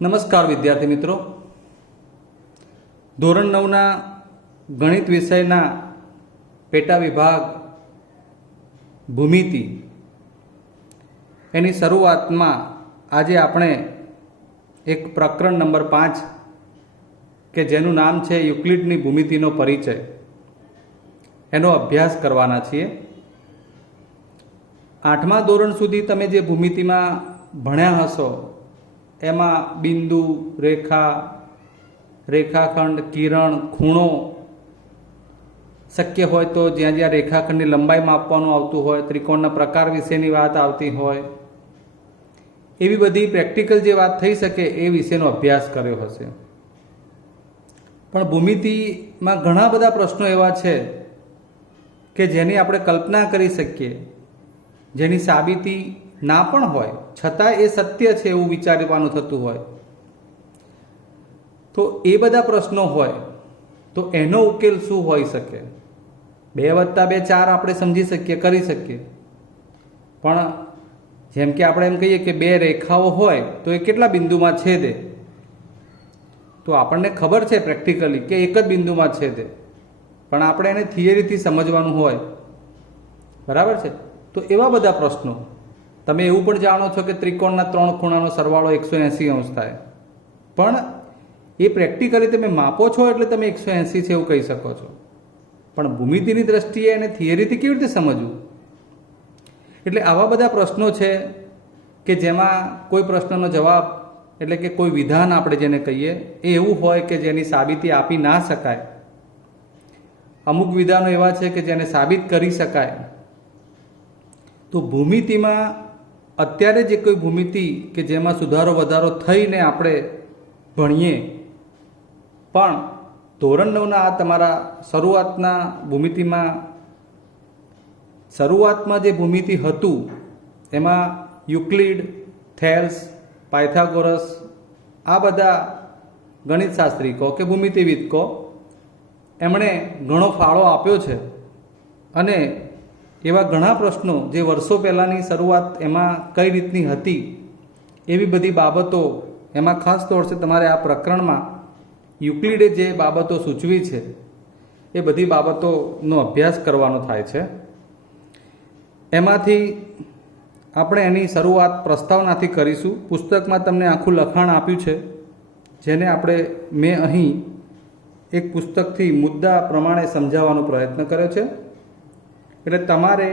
નમસ્કાર વિદ્યાર્થી મિત્રો, ધોરણ 9ના ગણિત વિષયના પેટા વિભાગ ભૂમિતિ એની શરૂઆતમાં આજે આપણે એક પ્રકરણ નંબર 5 કે જેનું નામ છે યુક્લિડની ભૂમિતિનો પરિચય એનો અભ્યાસ કરવાના છીએ. 8મા ધોરણ સુધી તમે જે ભૂમિતિમાં ભણ્યા હશો એમાં બિંદુ, રેખા, રેખાખંડ, કિરણ, ખૂણો, શક્ય હોય તો જ્યાં જ્યાં રેખાખંડની લંબાઈ માપવાનું આવતું હોય, ત્રિકોણના પ્રકાર વિશેની વાત આવતી હોય, એવી બધી પ્રેક્ટિકલ જે વાત થઈ શકે એ વિશેનો અભ્યાસ કર્યો હશે. પણ ભૂમિતિમાં ઘણા બધા પ્રશ્નો એવા છે કે જેની આપણે કલ્પના કરી શકીએ, જેની સાબિતી ના પણ હોય છતાં એ સત્ય છે એવું વિચારવાનું થતું હોય. તો એ બધા પ્રશ્નો હોય તો એનો ઉકેલ શું હોઈ શકે? 2 + 2 4 આપણે સમજી શકીએ, કરી શકીએ. પણ જેમ કે આપણે એમ કહીએ કે 2 રેખાઓ હોય તો એ કેટલા બિંદુમાં છેદે? તો આપણને ખબર છે પ્રેક્ટિકલી કે એક જ બિંદુમાં છેદે, પણ આપણે એને થિયરીથી સમજવાનું હોય. બરાબર છે? તો એવા બધા પ્રશ્નો. તમે એવું પણ જાણો છો કે ત્રિકોણના 3 ખૂણાનો સરવાળો 180° થાય, પણ એ પ્રેક્ટિકલી તમે માપો છો એટલે તમે 180 છે એવું કહી શકો છો. પણ ભૂમિતિની દ્રષ્ટિએ એને થિયરીથી કેવી રીતે સમજવું? એટલે આવા બધા પ્રશ્નો છે કે જેમાં કોઈ પ્રશ્નનો જવાબ એટલે કે કોઈ વિધાન આપણે જેને કહીએ એ એવું હોય કે જેની સાબિતી આપી ના શકાય. અમુક વિધાનો એવા છે કે જેને સાબિત કરી શકાય. તો ભૂમિતિમાં અત્યારે જે કોઈ ભૂમિતિ કે જેમાં સુધારો વધારો થઈને આપણે ભણીએ, પણ ધોરણ 9ના આ તમારા શરૂઆતમાં જે ભૂમિતિ હતું એમાં યુક્લિડ, થેલ્સ, પાયથાગોરસ આ બધા ગણિતશાસ્ત્રી કહો કે ભૂમિતિવિદ કહો, એમણે ઘણો ફાળો આપ્યો છે. અને એવા ઘણા પ્રશ્નો જે વર્ષો પહેલાંની શરૂઆત એમાં કઈ રીતની હતી એવી બધી બાબતો એમાં ખાસ તौर से તમારે આ પ્રકરણમાં યુક્લિડે જે બાબતો સૂચવી છે એ બધી બાબતોનો અભ્યાસ કરવાનો થાય છે. એમાંથી આપણે એની શરૂઆત પ્રસ્તાવનાથી કરીશું. પુસ્તકમાં તમને આખું લખાણ આપ્યું છે જેને મેં અહીં એક પુસ્તકથી મુદ્દા પ્રમાણે સમજાવવાનો પ્રયત્ન કર્યો છે. એટલે તમારે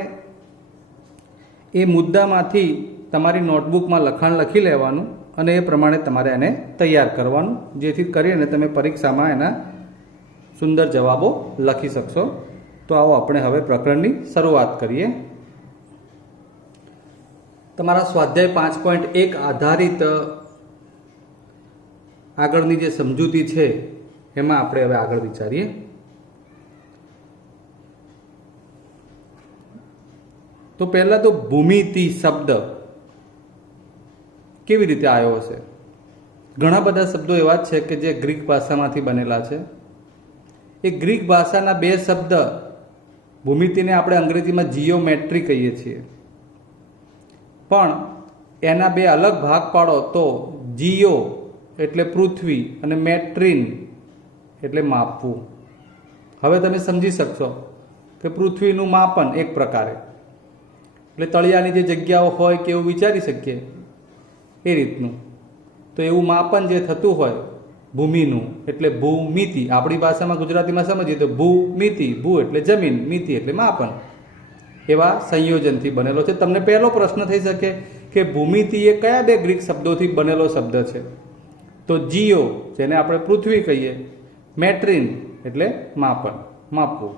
એ મુદ્દામાંથી તમારી નોટબુકમાં લખાણ લખી લેવાનું અને એ પ્રમાણે તમારે એને તૈયાર કરવાનું, જેથી કરીને તમે પરીક્ષામાં એના સુંદર જવાબો લખી શકશો. તો આવો આપણે હવે પ્રકરણની શરૂઆત કરીએ. તમારા સ્વાધ્યાય 5.1 આધારિત આગળની જે સમજૂતી છે એમાં આપણે હવે આગળ વિચારીએ. તો પહેલાં તો ભૂમિતિ શબ્દ કેવી રીતે આવ્યો હશે? ઘણા બધા શબ્દો એવા છે કે જે ગ્રીક ભાષામાંથી બનેલા છે. એ ગ્રીક ભાષાના 2 શબ્દ, ભૂમિતિને આપણે અંગ્રેજીમાં જીઓમેટ્રી કહીએ છીએ, પણ એના 2 અલગ ભાગ પાડો તો જીઓ એટલે પૃથ્વી અને મેટ્રીન એટલે માપવું. હવે તમે સમજી શકશો કે પૃથ્વીનું માપન એક પ્રકારે એટલે તળિયાની જે જગ્યાઓ હોય કે એવું વિચારી શકીએ એ રીતનું. તો એવું માપન જે થતું હોય ભૂમિનું એટલે ભૂમિતિ. આપણી ભાષામાં ગુજરાતીમાં સમજીએ તો ભૂમિતિ, ભૂ એટલે જમીન, મિતિ એટલે માપન, એવા સંયોજનથી બનેલો છે. તમને પહેલો પ્રશ્ન થઈ શકે કે ભૂમિતિ એ કયા 2 ગ્રીક શબ્દોથી બનેલો શબ્દ છે? તો જીઓ જેને આપણે પૃથ્વી કહીએ, મેટ્રીન એટલે માપન, માપવું.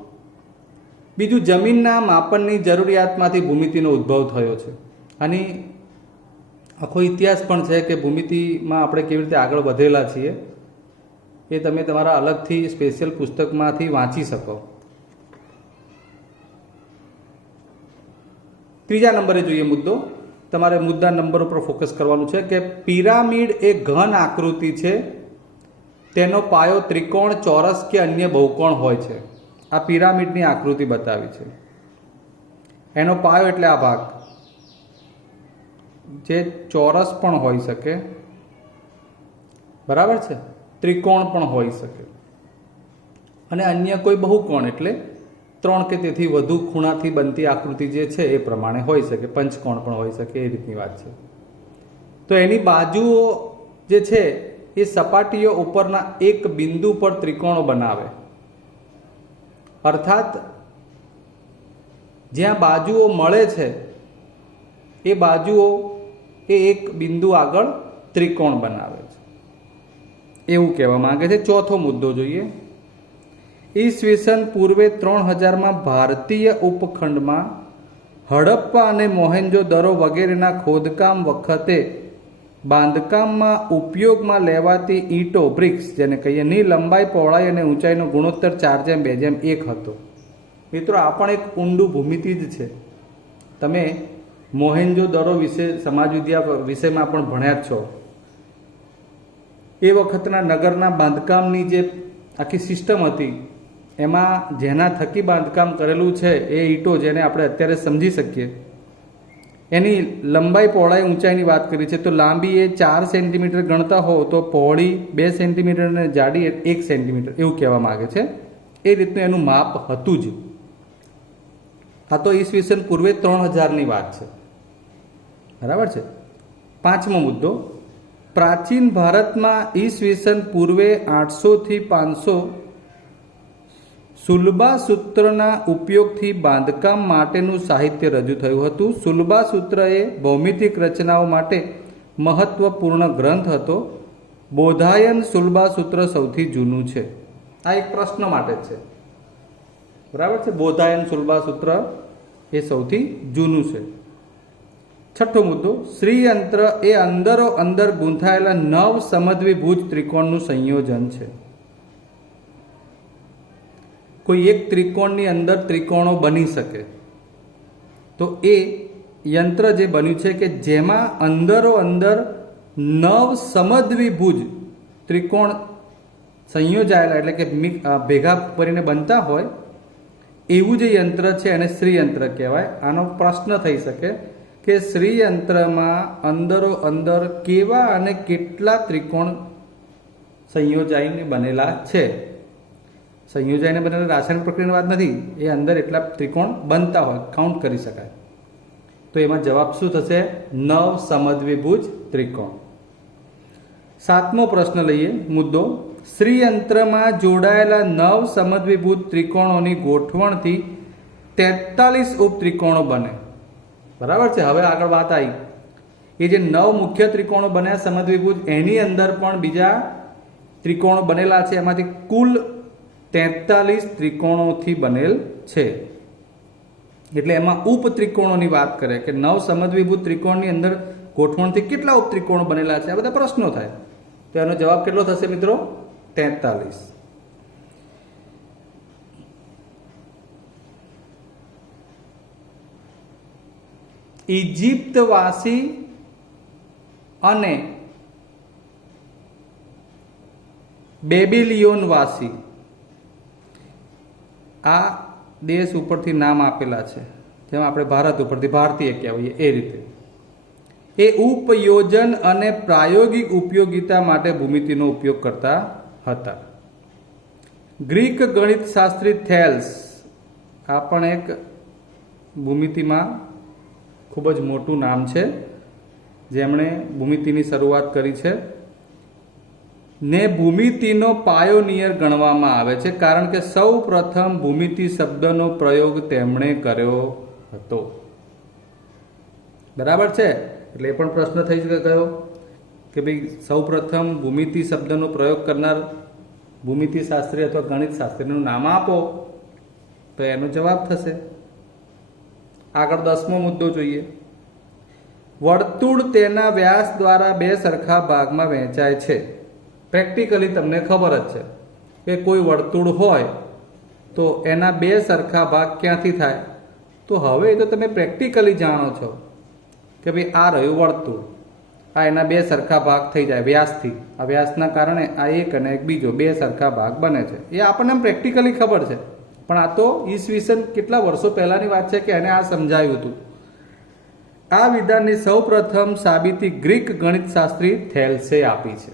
બીજું, જમીનના માપનની જરૂરિયાતમાંથી ભૂમિતિનો ઉદ્ભવ થયો છે. આની આખો ઇતિહાસ પણ છે કે ભૂમિતિમાં આપણે કેવી રીતે આગળ વધેલા છીએ એ તમે તમારા અલગથી સ્પેશિયલ પુસ્તકમાંથી વાંચી શકો. ત્રીજા નંબરે જોઈએ મુદ્દો. તમારે મુદ્દા નંબર ઉપર ફોકસ કરવાનું છે કે પિરામિડ એ ઘન આકૃતિ છે, તેનો પાયો ત્રિકોણ, ચોરસ કે અન્ય બહુકોણ હોય છે. આ પિરામિડની આકૃતિ બતાવી છે. એનો પાયો એટલે આ ભાગ જે ચોરસ પણ હોઈ શકે બરાબર છે, ત્રિકોણ પણ હોઈ શકે, અને અન્ય કોઈ બહુકોણ એટલે 3 કે તેથી વધુ ખૂણાથી બનતી આકૃતિ જે છે એ પ્રમાણે હોઈ શકે, પંચકોણ પણ હોઈ શકે, એ રીતની વાત છે. તો એની બાજુઓ જે છે એ સપાટીઓ ઉપરના એક બિંદુ પર ત્રિકોણો બનાવે, અર્થાત જ્યાં બાજુઓ મળે છે એ બાજુઓ એ એક બિંદુ આગળ ત્રિકોણ બનાવે છે, એવું કહેવા માંગે છે. ચોથો મુદ્દો જોઈએ. ઈસવીસન પૂર્વે 3000માં ભારતીય ઉપખંડમાં હડપ્પા અને મોહેન્જો-દરો વગેરેના ખોદકામ વખતે બાંધકામમાં ઉપયોગમાં લેવાતી ઈંટો બ્રિક્સ જેને કહીએ ની લંબાઈ, પહોળાઈ અને ઊંચાઈનો ગુણોત્તર 4:2:1 હતો. મિત્રો, આ પણ એક ઊંડું ભૂમિતિ જ છે. તમે મોહેન્જો-દરો વિશે સમાજ વિદ્યા વિષયમાં પણ ભણ્યા જ છો. એ વખતના નગરના બાંધકામની જે આખી સિસ્ટમ હતી એમાં જેના થકી બાંધકામ કરેલું છે એ ઈંટો જેને આપણે અત્યારે સમજી શકીએ, એની લંબાઈ, પહોળાઈ, ઊંચાઈની વાત કરી છે. તો લાંબી એ 4 સેન્ટીમીટર ગણતા હો તો પહોળી 2 સેન્ટીમીટર અને જાડી 1 સેન્ટીમીટર એવું કહેવા માંગે છે. એ રીતનું એનું માપ હતું જ. આ તો ઈસવીસન પૂર્વે 3000ની વાત છે, બરાબર છે. પાંચમો મુદ્દો. પ્રાચીન ભારતમાં ઈસવીસન પૂર્વે 800 થી 500 સુલભા સૂત્રના ઉપયોગથી બાંધકામ માટેનું સાહિત્ય રજૂ થયું હતું. સુલભા સૂત્ર એ ભૌમિતિક રચનાઓ માટે મહત્વપૂર્ણ ગ્રંથ હતો. બોધાયન સુલભા સૂત્ર સૌથી જૂનું છે. આ એક પ્રશ્ન માટે જ છે, બરાબર છે. બોધાયન સુલભા સૂત્ર એ સૌથી જૂનું છે. છઠ્ઠો મુદ્દો. શ્રીયંત્ર એ અંદરો અંદર ગૂંથાયેલા 9 સમદ્વિભુજ ત્રિકોણનું સંયોજન છે. કોઈ એક ત્રિકોણની અંદર ત્રિકોણો બની શકે તો એ યંત્ર જે બન્યું છે કે જેમાં અંદરો અંદર 9 સમદ્વિભુજ ત્રિકોણ સંયોજાયેલા એટલે કે ભેગા કરીને બનતા હોય એવું જે યંત્ર છે એને શ્રીયંત્ર કહેવાય. આનો પ્રશ્ન થઈ શકે કે શ્રીયંત્રમાં અંદરો અંદર કેવા અને કેટલા ત્રિકોણ સંયોજાઈને બનેલા છે. સંયોજાઈને બનેલા રાસાયણિક પ્રક્રિયાની વાત નથી, એ અંદર એટલા ત્રિકોણ બનતા હોય, કાઉન્ટ કરી શકાય. તો એમાં જવાબ શું થશે? 9 સમદ્વિભુજ ત્રિકોણ. સાતમો પ્રશ્ન લઈએ, મુદ્દો. શ્રીયંત્રમાં જોડાયેલા 9 સમદ્વિભુજ ત્રિકોણોની ગોઠવણથી 43 ઉપત્રિકોણો બને, બરાબર છે. હવે આગળ વાત આવી એ જે 9 મુખ્ય ત્રિકોણો બન્યા સમદ્વિભુજ, એની અંદર પણ બીજા ત્રિકોણો બનેલા છે. એમાંથી કુલ 43 ત્રિકોણોથી બનેલ છે. એટલે એમાં ઉપત્રિકોણોની વાત કરે કે 9 સમદ્વિભુજ ત્રિકોણની અંદર ગોઠવણથી કેટલા ઉપત્રિકોણો બનેલા છે. આ બધા પ્રશ્નો થાય. તો એનો જવાબ કેટલો થશે મિત્રો? 43. ઇજિપ્તવાસી અને બેબીલિયોનવાસી આ દેશ ઉપરથી નામ આપેલા છે, જેમ આપણે ભારત ઉપરથી ભારતીય કહેવાય એ રીતે. એ ઉપયોજન અને પ્રાયોગિક ઉપયોગિતા માટે ભૂમિતિનો ઉપયોગ કરતા હતા. ગ્રીક ગણિતશાસ્ત્રી થેલ્સ આ પણ એક ભૂમિતિમાં ખૂબ જ મોટું નામ છે, જેમણે ભૂમિતિની શરૂઆત કરી છે ને ભૂમિતિનો પાયોનિયર ગણવામાં આવે છે, કારણ કે સૌ પ્રથમ ભૂમિતિ શબ્દનો પ્રયોગ તેમણે કર્યો હતો. બરાબર છે. એટલે એ પણ પ્રશ્ન થઈ ગયો કે ભાઈ સૌ પ્રથમ ભૂમિતિ શબ્દનો પ્રયોગ કરનાર ભૂમિતિ શાસ્ત્રી અથવા ગણિત શાસ્ત્રીનું નામ આપો, તો એનો જવાબ થશે. આગળ 10મો મુદ્દો જોઈએ. વર્તુળ તેના વ્યાસ દ્વારા 2 સરખા ભાગમાં વહેંચાય છે. પ્રેક્ટિકલી તમને ખબર જ છે કે કોઈ વર્તુળ હોય તો એના 2 સરખા ભાગ ક્યાંથી થાય? તો હવે એ તો તમે પ્રેક્ટિકલી જાણો છો કે ભાઈ આ રહ્યું વર્તુળ, આ એના 2 સરખા ભાગ થઈ જાય વ્યાસથી. આ વ્યાસના કારણે આ એક અને એક બીજો 2 સરખા ભાગ બને છે. એ આપણને પ્રેક્ટિકલી ખબર છે, પણ આ તો ઈસવીસન કેટલા વર્ષો પહેલાની વાત છે કે એને આ સમજાયું હતું. આ વિધાનની સૌ પ્રથમ સાબિતી ગ્રીક ગણિતશાસ્ત્રી થેલ્સે આપી છે.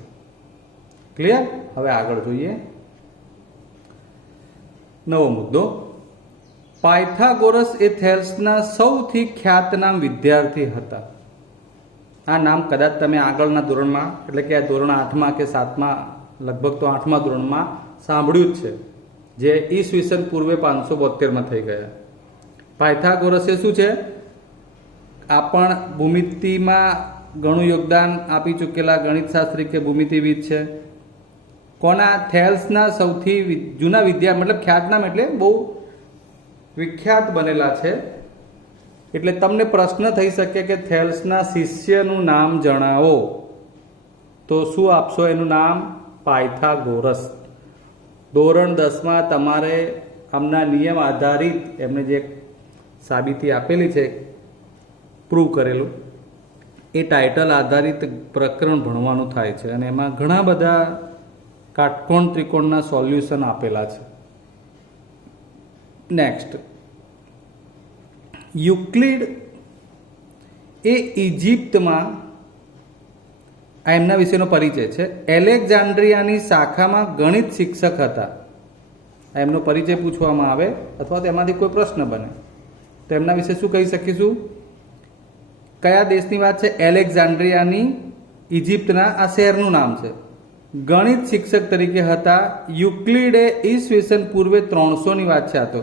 ક્લિયર? હવે આગળ જોઈએ નવો મુદ્દો. પાયથાગોરસ એ થેલ્સના સૌથી ખ્યાતનામ વિદ્યાર્થી હતા. આ નામ કદાચ તમે આગળના ધોરણમાં એટલે કે ધોરણ 8માં કે 7માં લગભગ તો 8મા ધોરણમાં સાંભળ્યું જ છે, જે ઈસવીસન પૂર્વે 572માં થઈ ગયા. પાયથાગોરસ એ શું છે? આપણ ભૂમિતિમાં ઘણું યોગદાન આપી ચૂકેલા ગણિતશાસ્ત્રી કે ભૂમિતિવિદ છે. કોના? થેલ્સના સૌથી જૂના વિદ્યા મતલબ ખ્યાતનામ એટલે બહુ વિખ્યાત બનેલા છે. એટલે તમને પ્રશ્ન થઈ શકે કે થેલ્સના શિષ્યનું નામ જણાવો, તો શું આપશો? એનું નામ પાયથાગોરસ. ધોરણ 10માં તમારે આમના નિયમ આધારિત એમને જે સાબિતી આપેલી છે, પ્રૂવ કરેલું, એ ટાઇટલ આધારિત પ્રકરણ ભણવાનું થાય છે અને એમાં ઘણા બધા કાટકોણ ત્રિકોણના સોલ્યુશન આપેલા છે. નેક્સ્ટ, યુક્લિડ એ ઇજિપ્તમાં, આ એમના વિશેનો પરિચય છે. એલેક્ઝાન્ડ્રિયાની શાખામાં ગણિત શિક્ષક હતા. એમનો પરિચય પૂછવામાં આવે અથવા તો એમાંથી કોઈ પ્રશ્ન બને તો એમના વિશે શું કહી શકીશું? કયા દેશની વાત છે? એલેક્ઝાન્ડ્રિયાની, ઇજિપ્તના આ શહેરનું નામ છે. ગણિત શિક્ષક તરીકે હતા. યુક્લિડે ઈસવીસન પૂર્વે 300ની વાત છે. આ તો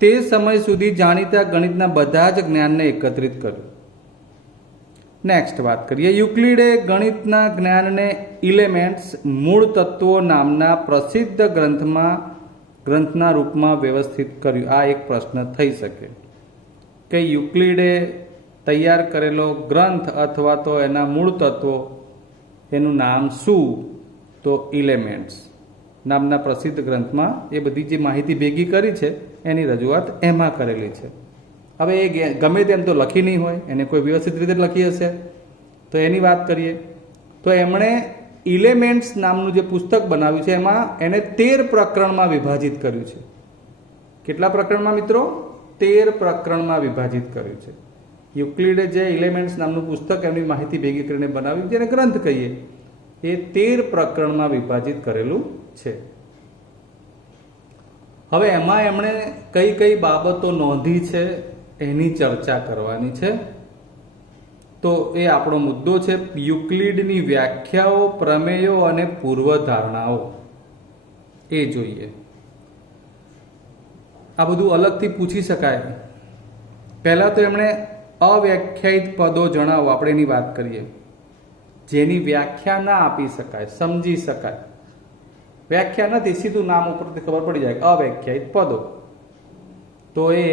તે સમય સુધી જાણીતા ગણિતના બધા જ જ્ઞાનને એકત્રિત કર્યું. નેક્સ્ટ વાત કરીએ. યુક્લિડે ગણિતના જ્ઞાનને ઇલેમેન્ટ્સ મૂળ તત્વો નામના પ્રસિદ્ધ ગ્રંથના રૂપમાં વ્યવસ્થિત કર્યું. આ એક પ્રશ્ન થઈ શકે કે યુક્લિડે તૈયાર કરેલો ગ્રંથ અથવા તો એના મૂળ તત્વો, એનું નામ શું? તો ઇલેમેન્ટ્સ નામના પ્રસિદ્ધ ગ્રંથમાં એ બધી જે માહિતી ભેગી કરી છે એની રજૂઆત એમાં કરેલી છે. હવે એ ગમે તેમ તો લખી નહીં હોય, એને કોઈ વ્યવસ્થિત રીતે લખી હશે. તો એની વાત કરીએ તો એમણે ઇલેમેન્ટ્સ નામનું જે પુસ્તક બનાવ્યું છે એમાં એને 13 પ્રકરણમાં વિભાજિત કર્યું છે. કેટલા પ્રકરણમાં મિત્રો? 13 પ્રકરણમાં વિભાજિત કર્યું છે. યુક્લિડે જે ઇલેમેન્ટ્સ નામનું પુસ્તક એમની માહિતી ભેગી કરીને બનાવ્યું, જેને ગ્રંથ કહીએ, એ 13 પ્રકરણમાં વિભાજિત કરેલું છે. હવે એમાં એમણે કઈ કઈ બાબતો નોંધી છે એની ચર્ચા કરવાની છે. તો એ આપણો મુદ્દો છે. યુક્લિડની વ્યાખ્યાઓ, પ્રમેયો અને પૂર્વધારણાઓ એ જોઈએ. આ બધું અલગથી પૂછી શકાય. પહેલા તો એમણે અવ્યાખ્યાયિત પદો જણાવો, આપણે એની વાત કરીએ, જેની વ્યાખ્યા ના આપી શકાય, સમજી શકાય. વ્યાખ્યા નથી, સીધું નામ ઉપરથી ખબર પડી જાય. અવ્યાખ્યાયિત પદો તો એ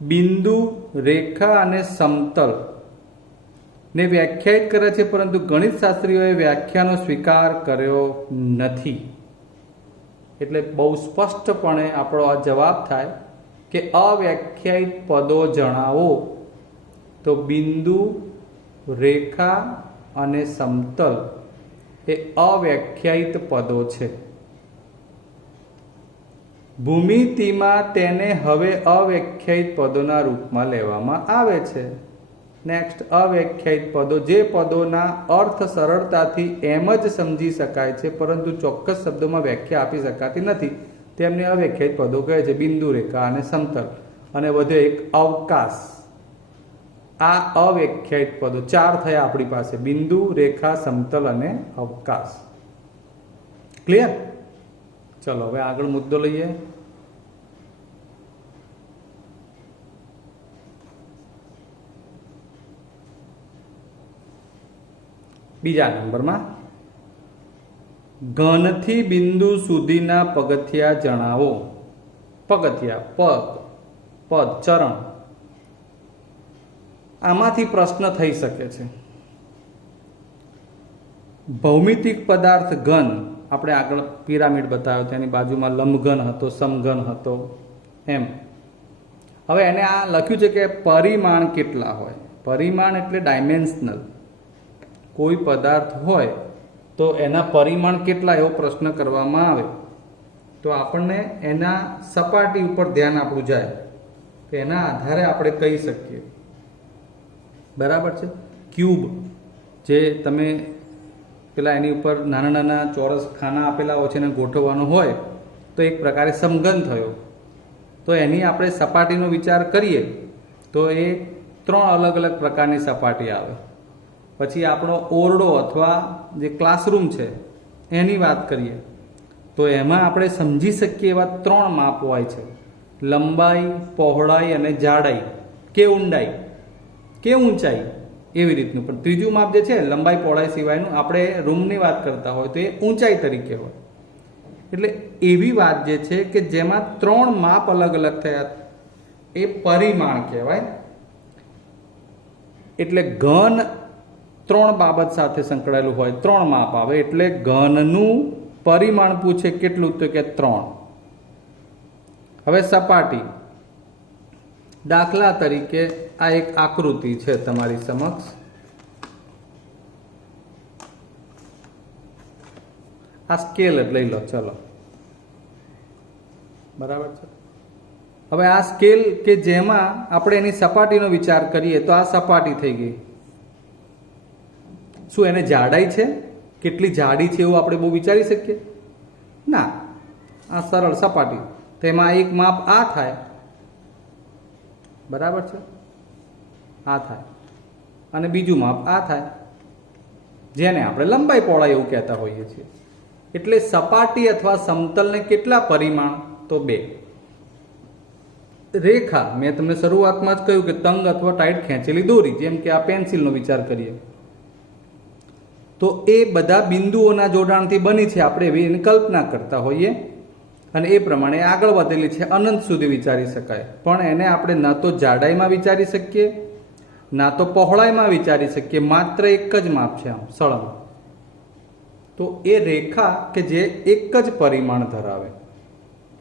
બિંદુ, રેખા અને સમતલ ને વ્યાખ્યાયિત કરે છે, પરંતુ ગણિતશાસ્ત્રીઓએ વ્યાખ્યાનો સ્વીકાર કર્યો નથી. એટલે બહુ સ્પષ્ટપણે આપણો આ જવાબ થાય કે અવ્યાખ્યાયિત પદો જણાવો. તો બિંદુ, રેખા અને સમતલ એ અવ્યાખ્યાયિત પદો છે. ભૂમિતિમાં તેને હવે અવ્યાખ્યાયિત પદોના રૂપમાં લેવામાં આવે છે. નેક્સ્ટ, અવ્યાખ્યાયિત પદો જે પદોના અર્થ સરળતાથી એમ જ સમજી શકાય છે પરંતુ ચોક્કસ શબ્દોમાં વ્યાખ્યા આપી શકાતી નથી, તેમને અવ્યાખ્યાયિત પદો કહે છે. બિંદુ, રેખા અને સમતલ. અને વધુ એક અવકાશ. આ અવ્યાખ્યાયિત પદો 4 થયા આપણી પાસે: બિંદુ, રેખા, સમતલ અને અવકાશ. ક્લિયર? ચલો હવે આગળ મુદ્દો લઈએ. બીજા નંબરમાં, ઘનથી બિંદુ સુધીના પગથિયા જણાવો. પગથિયા, પદ, ચરણ. આમાંથી પ્રશ્ન થઈ શકે છે. ભૌમિતિક પદાર્થ ઘન, આપણે આગળ પિરામિડ બતાવ્યો, તેની બાજુમાં લંબઘન હતો, સમઘન હતો, એમ. હવે એને આ લખ્યું છે કે પરિમાણ કેટલા હોય. પરિમાણ એટલે ડાયમેન્શનલ. કોઈ પદાર્થ હોય તો એના પરિમાણ કેટલા, એવો પ્રશ્ન કરવામાં આવે તો આપણને એના સપાટી ઉપર ધ્યાન આપણું જાય, તો એના આધારે આપણે કહી શકીએ. બરાબર છે? ક્યુબ જે તમે પેલા એની ઉપર નાના નાના ચોરસ ખાના આપેલા હોય છે એને ગોઠવવાનું હોય તો એક પ્રકારે સમઘન થયો. તો એની આપણે સપાટીનો વિચાર કરીએ તો એ 3 અલગ અલગ પ્રકારની સપાટી આવે. પછી આપણો ઓરડો અથવા જે ક્લાસરૂમ છે એની વાત કરીએ તો એમાં આપણે સમજી શકીએ એવા 3 માપ હોય છે: લંબાઈ, પહોળાઈ અને જાડાઈ કે ઊંડાઈ કે ઊંચાઈ, એવી રીતનું. પણ ત્રીજું માપ જે છે લંબાઈ પહોળાઈ સિવાયનું, આપણે રૂમની વાત કરતા હોય તો એ ઊંચાઈ તરીકે હોય. એટલે એવી વાત જે છે કે જેમાં 3 માપ અલગ અલગ થયા એ પરિમાણ કહેવાય. એટલે ઘન 3 બાબત સાથે સંકળાયેલું હોય, 3 માપ આવે એટલે ઘનનું પરિમાણ પૂછે કેટલું, તો કે 3. હવે સપાટી, દાખલા તરીકે આ એક આકૃતિ છે તમારી સમક્ષ. આ સ્કેલ લઈ લો, ચલો, બરાબર છે. હવે આ સ્કેલ કે જેમાં આપણે એની સપાટીનો વિચાર કરીએ તો આ સપાટી થઈ ગઈ. શું એને જાડાઈ છે, કેટલી જાડી છે એવું આપણે બહુ વિચારી શકીએ? ના, આ સરળ સપાટી. તેમાં એક માપ આ થાય, બરાબર છે, આ થાય, અને બીજું માપ આ થાય, જેને આપણે લંબાઈ પહોળાઈ એવું કહેતા હોઈએ છીએ. એટલે સપાટી અથવા સમતલને કેટલા પરિમાણ? તો 2. રેખા, મેં તમને શરૂઆતમાં જ કહ્યું કે તંગ અથવા ટાઈટ ખેંચેલી દોરી, જેમ કે આ પેન્સિલનો વિચાર કરીએ તો એ બધા બિંદુઓના જોડાણથી બની છે, આપણે એવી એની કલ્પના કરતા હોઈએ અને એ પ્રમાણે આગળ વધેલી છે, અનંત સુધી વિચારી શકાય. પણ એને આપણે ના તો જાડાઈમાં વિચારી શકીએ, ના તો પહોળાઈમાં વિચારી શકીએ, માત્ર એક જ માપ છે, આમ સળંગ. તો એ રેખા કે જે એક જ પરિમાણ ધરાવે,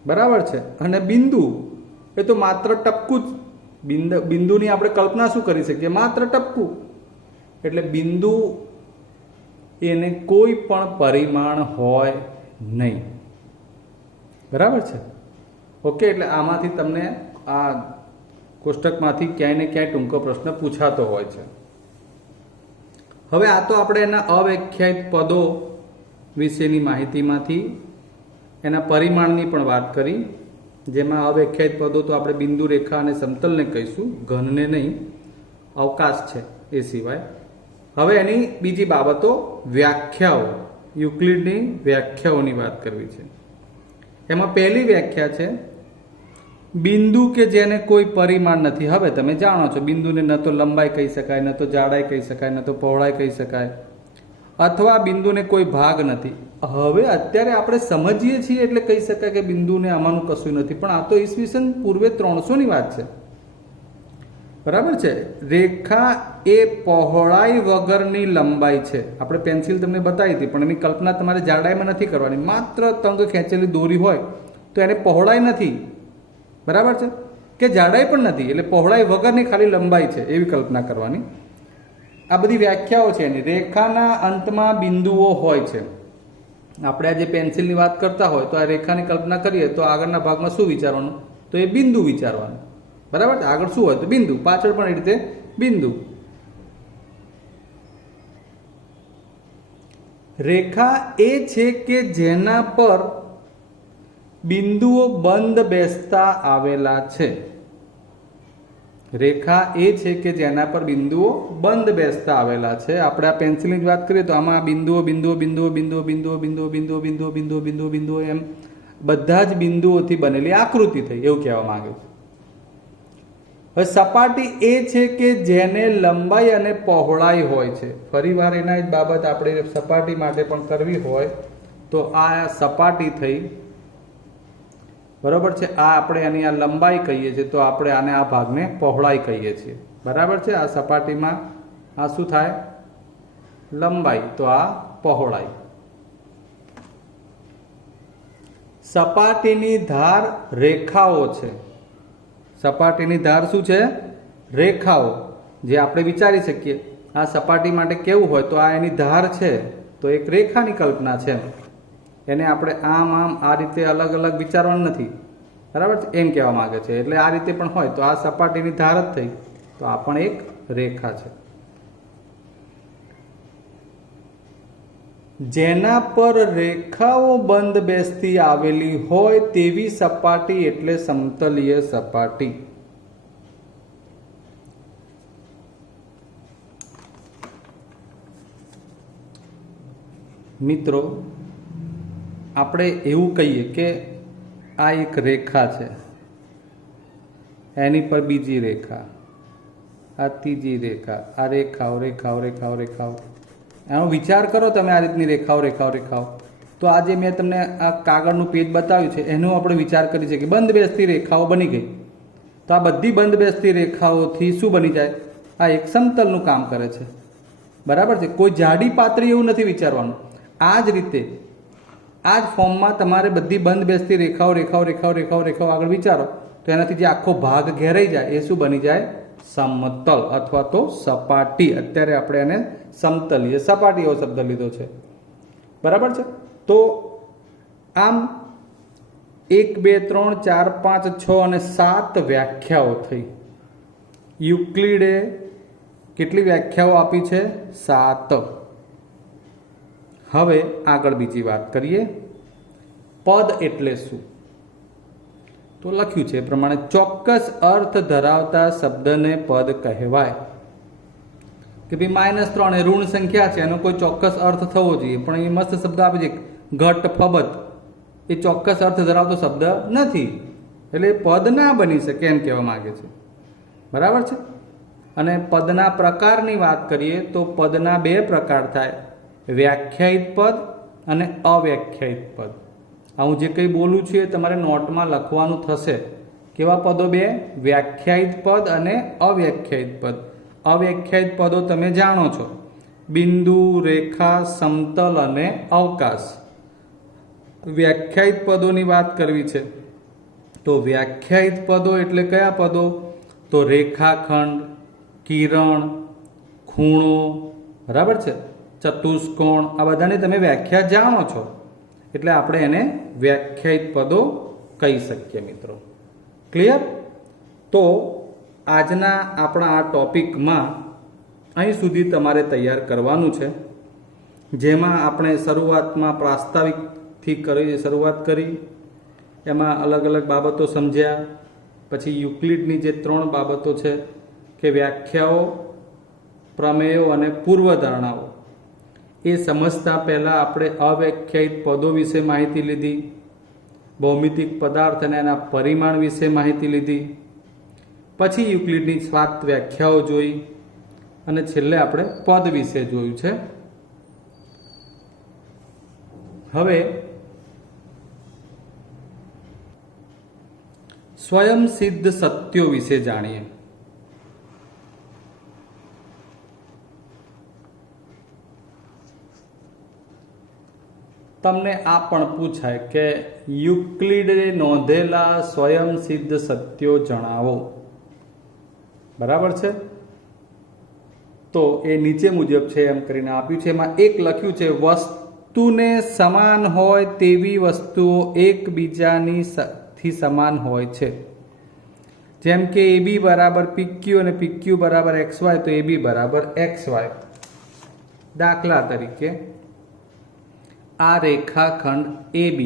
બરાબર છે. અને બિંદુ એ તો માત્ર ટપકું જ, બિંદુની આપણે કલ્પના શું કરી શકીએ? માત્ર ટપકું. એટલે બિંદુ એને કોઈ પણ પરિમાણ હોય નહીં, બરાબર છે. ઓકે, એટલે આમાંથી તમને આ કોષ્ટકમાંથી ક્યાંય ને ક્યાંય ટૂંકો પ્રશ્ન પૂછાતો હોય છે. હવે આ તો આપણે એના અવ્યાખ્યાયિત પદો વિશેની માહિતીમાંથી એના પરિમાણની પણ વાત કરી, જેમાં અવ્યાખ્યાયિત પદો તો આપણે બિંદુ, રેખા અને સમતલને કહીશું, ઘનને નહીં, અવકાશ છે એ સિવાય. હવે એની બીજી બાબતો, વ્યાખ્યાઓ, યુક્લિડની વ્યાખ્યાઓની વાત કરવી છે. એમાં પહેલી વ્યાખ્યા છે બિંદુ કે જેને કોઈ પરિમાણ નથી. હવે તમે જાણો છો બિંદુને ન તો લંબાઈ કહી શકાય, ન તો જાડાઈ કહી શકાય, ન તો પહોળાઈ કહી શકાય, અથવા બિંદુને કોઈ ભાગ નથી. હવે અત્યારે આપણે સમજીએ છીએ એટલે કહી શકાય કે બિંદુને આમાંનું કશું નથી, પણ આ તો ઈસવીસન પૂર્વે 300ની વાત છે, બરાબર છે. રેખા એ પહોળાઈ વગરની લંબાઈ છે. આપણે પેન્સિલ તમને બતાવી હતી, પણ એની કલ્પના તમારે જાડાઈમાં નથી કરવાની. માત્ર તંગ ખેંચેલી દોરી હોય તો એને પહોળાઈ નથી, બરાબર છે, કે જાડાઈ પણ નથી, એટલે પહોળાઈ વગરની ખાલી લંબાઈ છે એવી કલ્પના કરવાની. આ બધી વ્યાખ્યાઓ છે એની. રેખાના અંતમાં બિંદુઓ હોય છે. આપણે આ જે પેન્સિલની વાત કરતા હોય તો આ રેખાની કલ્પના કરીએ તો આગળના ભાગમાં શું વિચારવાનું? તો એ બિંદુ વિચારવાનું, બરાબર. આગળ શું હોય તો બિંદુ, પાછળ પણ એ રીતે બિંદુ. રેખા એ છે કે જેના પર બિંદુઓ બંધ બેસતા આવેલા છે. રેખા એ છે કે જેના પર બિંદુઓ બંધ બેસતા આવેલા છે. આપણે આ પેન્સિલની જ વાત કરીએ તો આમાં બિંદુઓ બિંદુઓ બિંદુઓ બિંદુઓ બિંદુઓ બિંદુઓ બિંદુઓ બિંદુઓ બિંદુઓ બિંદુઓ બિંદુઓ એમ બધા જ બિંદુઓથી બનેલી આકૃતિ થઈ, એવું કહેવા માંગે છે. હવે સપાટી એ છે કે જેને લંબાઈ અને પહોળાઈ હોય છે. ફરીવાર એના જ બાબત આપણે સપાટી માટે પણ કરવી હોય તો આ સપાટી થઈ, બરાબર છે. આ આપણે આની આ લંબાઈ કહીએ છીએ તો આપણે આને આ ભાગને પહોળાઈ કહીએ છીએ, બરાબર છે. આ સપાટીમાં આ શું થાય? લંબાઈ, તો આ પહોળાઈ. સપાટીની ધાર રેખાઓ છે. સપાટીની ધાર શું છે? રેખાઓ. જે આપણે વિચારી શકીએ આ સપાટી માટે કેવું હોય તો આ એની ધાર છે, તો એક રેખાની કલ્પના છે. એને આપણે આમ આમ આ રીતે અલગ અલગ વિચારવાનું નથી, બરાબર છે, એમ કહેવા માંગે છે. એટલે આ રીતે પણ હોય તો આ સપાટીની ધાર જ થઈ, તો આ પણ એક રેખા છે. જેના પર રેખાઓ બંધ બેસતી આવેલી હોય તેવી સપાટી એટલે સમતલીય સપાટી. મિત્રો, આપણે એવું કહીએ કે આ એક રેખા છે, એની પર બીજી રેખા, આ ત્રીજી રેખા, આ રેખાઓ રેખાઓ રેખાઓ રેખાઓ, એનો વિચાર કરો તમે. આ રીતની રેખાઓ રેખાઓ રેખાઓ. તો આજે મેં તમને આ કાગળનું પેજ બતાવ્યું છે એનો આપણે વિચાર કરી છે કે બંધ બેસતી રેખાઓ બની ગઈ. તો આ બધી બંધ બેસતી રેખાઓથી શું બની જાય? આ એક સમતલનું કામ કરે છે. બરાબર છે? કોઈ જાડી પાતળી એવું નથી વિચારવાનું. આ જ રીતે આ જ ફોર્મમાં તમારે બધી બંધ બેસતી રેખાઓ રેખાઓ રેખાઓ રેખાઓ રેખાઓ આગળ વિચારો તો એનાથી જે આખો ભાગ ઘેરાઈ જાય એ શું બની જાય? સમતલ અથવા તો સપાટી. અત્યારે આપણે એને સમતલીય સપાટી એવો શબ્દ લીધો છે. બરાબર છે? તો આમ 1 2 3 4 5 6 અને 7 વ્યાખ્યાઓ થઈ. યુક્લિડે કેટલી વ્યાખ્યાઓ આપી છે? 7. હવે આગળ બીજી વાત કરીએ. પદ એટલે શું? તો લખ્યું છે એ પ્રમાણે ચોક્કસ અર્થ ધરાવતા શબ્દને પદ કહેવાય. કે ભાઈ -3 એ ઋણ સંખ્યા છે, એનો કોઈ ચોક્કસ અર્થ થવો જોઈએ, પણ એ મસ્ત શબ્દ આપે છે ઘટ ફબત. એ ચોક્કસ અર્થ ધરાવતો શબ્દ નથી, એટલે પદ ના બની શકે એમ કહેવા માંગે છે. બરાબર છે? અને પદના પ્રકારની વાત કરીએ તો પદના 2 પ્રકાર થાય, વ્યાખ્યાયિત પદ અને અવ્યાખ્યાયિત પદ. આ હું જે કંઈ બોલું છું એ તમારે નોટમાં લખવાનું થશે. કેવા પદો? 2, વ્યાખ્યાયિત પદ અને અવ્યાખ્યાયિત પદ. અવ્યાખ્યાયિત પદો તમે જાણો છો, બિંદુ, રેખા, સમતલ અને અવકાશ. વ્યાખ્યાયિત પદોની વાત કરવી છે તો વ્યાખ્યાયિત પદો એટલે કયા પદો? તો રેખાખંડ, કિરણ, ખૂણો, બરાબર છે, ચતુષ્કોણ, આ બધાની તમે વ્યાખ્યા જાણો છો, એટલે આપણે એને વ્યાખ્યાયિત પદો કહી શકીએ. મિત્રો, ક્લિયર? તો આજના આપણા આ ટોપિકમાં અહીં સુધી તમારે તૈયાર કરવાનું છે, જેમાં આપણે શરૂઆતમાં પ્રાસ્તાવિકથી શરૂઆત કરી, એમાં અલગ અલગ બાબતો સમજ્યા. પછી યુક્લિડની જે 3 બાબતો છે કે વ્યાખ્યાઓ, પ્રમેયો અને પૂર્વધારણાઓ, એ સમજતા પહેલાં આપણે અવ્યાખ્યાયિત પદો વિશે માહિતી લીધી, ભૌમિતિક પદાર્થ અને એના પરિમાણ વિશે માહિતી લીધી, પછી યુક્લિડની 7 વ્યાખ્યાઓ જોઈ, અને છેલ્લે આપણે પદ વિશે જોયું છે. હવે સ્વયંસિદ્ધ સત્યો વિશે જાણીએ. તમને આ પણ પૂછાય કે યુક્લિડે નોંધેલા સ્વયંસિદ્ધ સત્યો જણાવો. બરાબર છે? તો એ નીચે મુજબ છે એમ કરીને આપ્યું છે. એમાં એક લખ્યું છે, વસ્તુને સમાન હોય તેવી વસ્તુઓ એકબીજાથી સમાન હોય છે. જેમ કે AB બરાબર PQ અને PQ બરાબર XY, તો AB બરાબર XY. દાખલા તરીકે આ રેખાખંડ AB,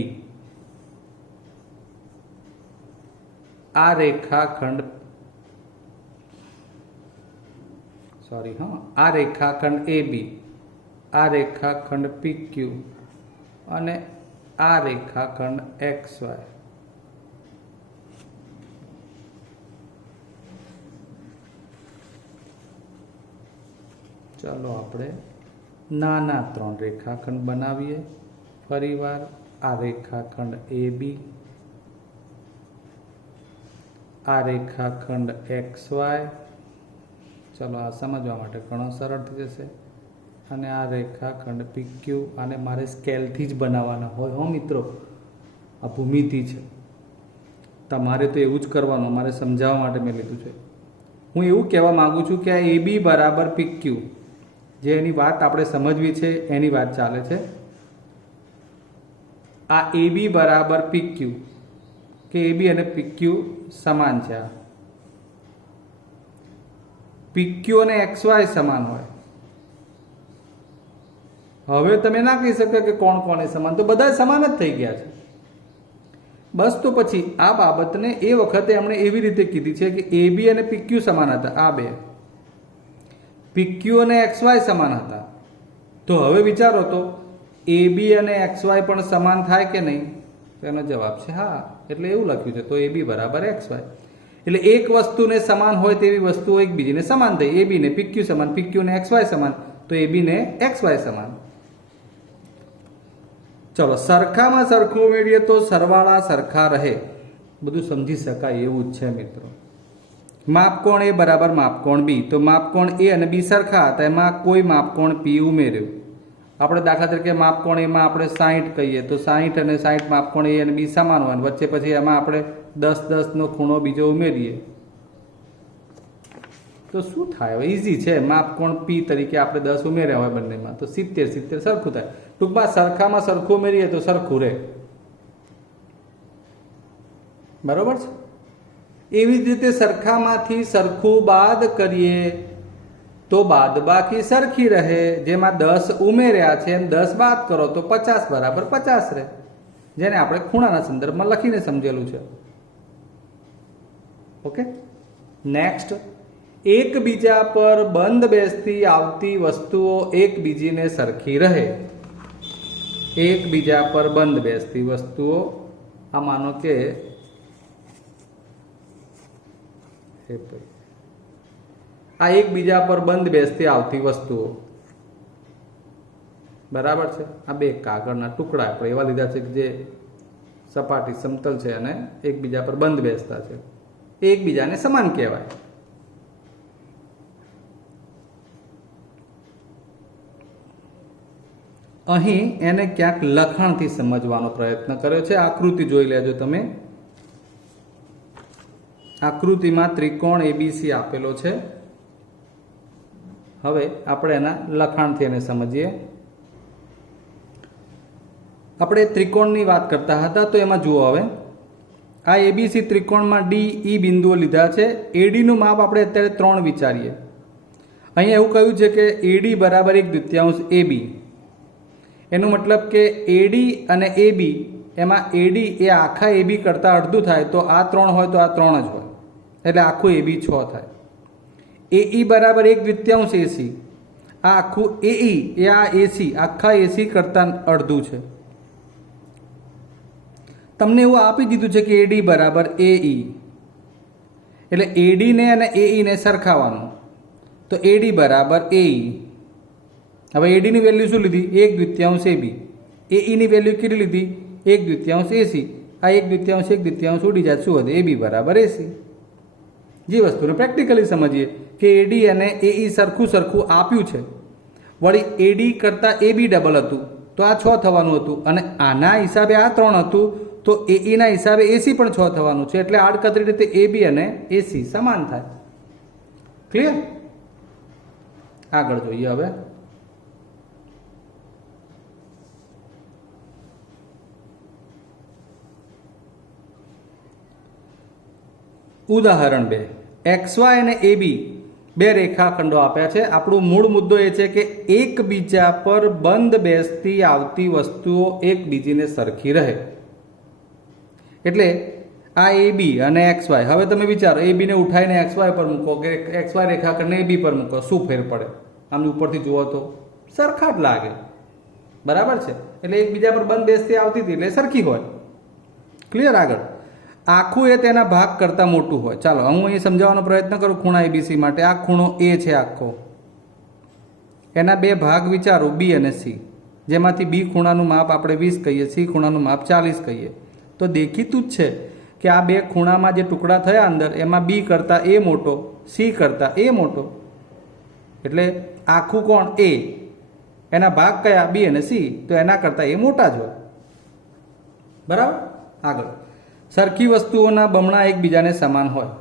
આ રેખાખંડ આ રેખાખંડ AB, આ રેખાખંડ PQ અને આ રેખાખંડ XY. ચાલો આપણે નાના 3 રેખાખંડ બનાવીએ. ફરીવાર આ રેખાખંડ AB, આ રેખાખંડ XY. ચલો આ સમજવા માટે ઘણો સરળ થઈ જશે. અને આ રેખાખંડ PQ, આને મારે સ્કેલથી જ બનાવવાના હોય. હો મિત્રો, આ ભૂમિતિ છે, તમારે તો એવું જ કરવાનું. મારે સમજાવવા માટે મેં લીધું છે. હું એવું કહેવા માગું છું કે આ AB બરાબર PQ, જે એની વાત આપણે સમજવી છે એની વાત ચાલે છે. આ AB બરાબર PQ, કે AB અને PQ સમાન છે. આ PQ અને XY સમાન હોય હવે તમે ના કહી શકો કે કોણ કોણ એ સમાન, તો બધા સમાન જ થઈ ગયા છે. બસ તો પછી આ બાબતને એ વખતે એમણે એવી રીતે કીધી છે કે AB અને PQ સમાન હતા. આ બે PQ અને XY સમાન હતા. તો હવે વિચારો તો AB અને XY પણ સમાન થાય કે નહીં? તો એનો જવાબ છે હા. એટલે એવું લખ્યું છે, તો AB બરાબર XY. એટલે એક વસ્તુને સમાન હોય તેવી વસ્તુઓ એકબીજીને સમાન થઈ. AB ને PQ સમાન, PQ ને XY સમાન, તો AB ને XY સમાન. ચલો, સરખામાં સરખું ઉમેરીએ તો સરવાળા સરખા રહે. બધું સમજી શકાય એવું જ છે મિત્રો. માપકોણ A બરાબર માપકોણ B. તો માપકોણ A અને B સરખા હતા, એમાં કોઈ માપકોણ P ઉમેર્યું. આપણે દાખલા તરીકે માપકોણ એમાં આપણે 60 કહીએ, તો 60 અને 60 માપકોણ A અને B સમાન હોય, વચ્ચે પછી એમાં આપણે 10 નો ખૂણો બીજો ઉમેરીએ તો શું થાય? ઇઝી છે. માપકોણ P તરીકે આપણે 10 ઉમેર્યા હોય બંનેમાં, તો 70 સરખું થાય. ટૂંકમાં સરખામાં સરખું ઉમેરીએ તો સરખું રહે. બરોબર છે. એવી જ રીતે સરખામાંથી સરખું બાદ કરીએ તો બાદબાકી સરખી રહે. જેમાં 10 ઉમેર્યા છે એમ 10 બાદ કરો તો 50 બરાબર 50 રહે, જેને આપણે ખૂણાના સંદર્ભમાં લખીને સમજેલું છે. ઓકે. નેક્સ્ટ, એકબીજા પર બંધ બેસતી આવતી વસ્તુઓ એકબીજીને સરખી રહે. એકબીજા પર બંધ બેસતી વસ્તુઓ, આ માનો કે આ એકબીજા પર બંધ બેસતી આવતી વસ્તુઓ, બરાબર છે. આ બે કાગળના ટુકડા આપણે એવા લીધા છે કે જે સપાટી સમતલ છે અને એકબીજા પર બંધ બેસતા છે, એકબીજાને સમાન કહેવાય. અહીં એને ક્યાંક લખાણથી સમજવાનો પ્રયત્ન કર્યો છે. આકૃતિ જોઈ લેજો તમે. આકૃતિમાં ત્રિકોણ ABC આપેલો છે. હવે આપણે એના લખાણથી એને સમજીએ. આપણે ત્રિકોણની વાત કરતા હતા, તો એમાં જુઓ હવે આ ABC ત્રિકોણમાં DE બિંદુઓ લીધા છે. AD નું માપ આપણે અત્યારે 3 વિચારીએ. અહીંયા એવું કહ્યું છે કે AD બરાબર 1/2 AB. એનો મતલબ કે AD અને AB, એમાં AD એ આખા AB કરતાં અડધું થાય, તો આ 3 હોય તો આ 3 જ હોય, એટલે આખું AB 6 થાય. AE બરાબર 1/2 AC. આ આખું AE એ આ AC આખા AC કરતાં અડધું છે. તમને એવું આપી દીધું છે કે AD બરાબર AE, એટલે AD ને અને AE ને સરખાવવાનું, તો AD બરાબર AE. હવે AD ની વેલ્યુ શું લીધી? 1/2 AB. AE ની વેલ્યુ કેટલી લીધી? 1/2 AC. આ 1/2 ઉડી જાય, શું વધે? AB બરાબર AC. જે વસ્તુને પ્રેક્ટિકલી સમજીએ કે AD અને AE સરખું આપ્યું છે, વળી AD કરતાં AB ડબલ હતું તો આ 6 થવાનું હતું, અને આના હિસાબે આ 3 હતું તો AE ના હિસાબે AC પણ 6 થવાનું છે. એટલે આડકતરી રીતે AB અને AC સમાન થાય. ક્લિયર? આગળ જોઈએ હવે. ઉદાહરણ 2. XY અને AB બે રેખાખંડો આપ્યા છે. આપણો મૂળ મુદ્દો એ છે કે એકબીજા પર બંધ બેસતી આવતી વસ્તુઓ એકબીજીને સરખી રહે. એટલે આ AB અને XY, હવે તમે વિચારો AB ને ઉઠાઈને XY પર મૂકો કે XY રેખાખંડને AB પર મૂકો, શું ફેર પડે? આમ ઉપરથી જુઓ તો સરખા જ લાગે, બરાબર છે. એટલે એકબીજા પર બંધ બેસતી આવતી હતી એટલે સરખી હોય. ક્લિયર? આગળ, આખું એ તેના ભાગ કરતાં મોટું હોય. ચાલો હું અહીં સમજાવવાનો પ્રયત્ન કરું ખૂણા ABC માટે. આ ખૂણો A છે આખો, એના બે ભાગ વિચારો, B અને C, જેમાંથી B ખૂણાનું માપ આપણે 20 કહીએ, C ખૂણાનું માપ 40 કહીએ. તો દેખીતું જ છે કે આ બે ખૂણામાં જે ટુકડા થયા અંદર, એમાં B કરતાં A મોટો, C કરતાં A મોટો. એટલે આખું કોણ? A. એના ભાગ કયા? B અને C. તો એના કરતાં A મોટા જ હોય. બરાબર? આગળ, સરખી વસ્તુઓના બમણા એકબીજાને સમાન હોય.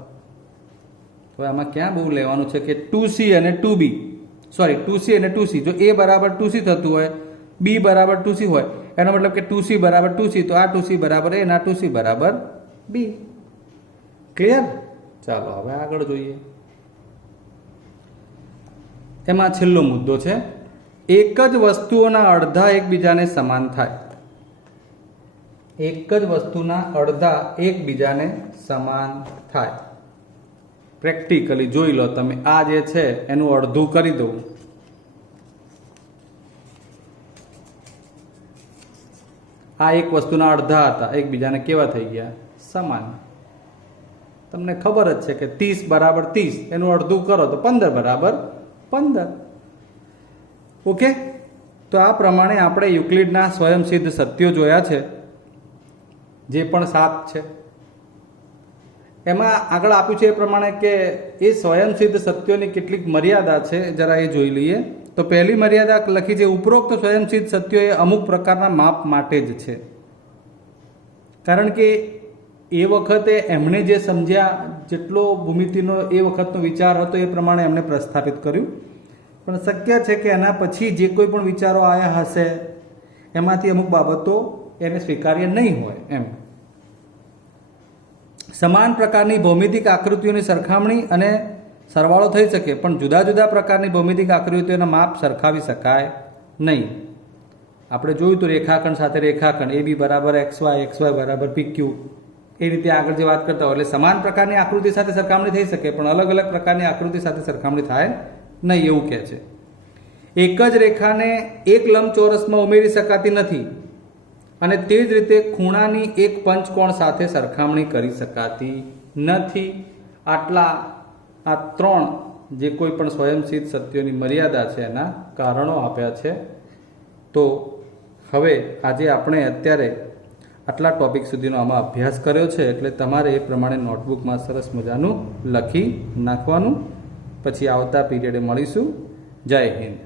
તો આમાં ક્યાં બહુ લેવાનું છે કે 2C અને 2B, સોરી 2C અને 2C. જો A બરાબર 2C થતું હોય, B બરાબર 2C હોય, એનો મતલબ કે 2C બરાબર 2C, તો આ 2C બરાબર A અને આ 2C બરાબર B. ક્લિયર? ચાલો હવે આગળ જોઈએ. એમાં છેલ્લો મુદ્દો છે, એક જ વસ્તુઓના અડધા એકબીજાને સમાન થાય. એક જ વસ્તુના અડધા એકબીજાને સમાન થાય. પ્રેક્ટિકલી જોઈ લો તમે. આ જે છે એનું અડધું કરી દઉં. આ એક વસ્તુના અડધા હતા, એકબીજાને કેવા થઈ ગયા? સમાન. તમને ખબર જ છે કે 30 બરાબર 30, એનું અડધું કરો તો 15 બરાબર 15. ઓકે, તો આ પ્રમાણે આપણે યુક્લિડના સ્વયંસિદ્ધ સત્યો જોયા છે, જે પણ 7 છે. એમાં આગળ આપ્યું છે એ પ્રમાણે કે એ સ્વયંસિદ્ધ સત્યોની કેટલીક મર્યાદા છે, જરા એ જોઈ લઈએ. તો પહેલી મર્યાદા લખી છે, ઉપરોક્ત સ્વયંસિદ્ધ સત્યો એ અમુક પ્રકારના માપ માટે જ છે. કારણ કે એ વખતે એમણે જે સમજ્યા, જેટલો ભૂમિતિનો એ વખતનો વિચાર હતો એ પ્રમાણે એમણે પ્રસ્થાપિત કર્યું. પણ શક્ય છે કે એના પછી જે કોઈ પણ વિચારો આવ્યા હશે એમાંથી અમુક બાબતો એને સ્વીકાર્ય નહીં હોય. એમ સમાન પ્રકારની ભૌમિતિક આકૃતિઓની સરખામણી અને સરવાળો થઈ શકે, પણ જુદા જુદા પ્રકારની ભૌમિતિક આકૃતિઓના માપ સરખાવી શકાય નહીં. આપણે જોયું તો રેખાખંડ સાથે રેખાખંડ, એ બી બરાબર XY બરાબર PQ, એ રીતે આગળ જે વાત કરતા હોય, એટલે સમાન પ્રકારની આકૃતિ સાથે સરખામણી થઈ શકે, પણ અલગ અલગ પ્રકારની આકૃતિ સાથે સરખામણી થાય નહીં, એવું કહે છે. એક જ રેખાને એક લંબચોરસમાં ઉમેરી શકાતી નથી, અને તે જ રીતે ખૂણાની એક પંચકોણ સાથે સરખામણી કરી શકાતી નથી. આટલા આ 3 જે કોઈ પણ સ્વયંસિદ્ધ સત્યોની મર્યાદા છે એના કારણો આપ્યા છે. તો હવે આજે આપણે અત્યારે આટલા ટોપિક સુધીનો આમાં અભ્યાસ કર્યો છે, એટલે તમારે એ પ્રમાણે નોટબુકમાં સરસ મજાનું લખી નાખવાનું. પછી આવતા પીરિયડે મળીશું. જય હિન્દ.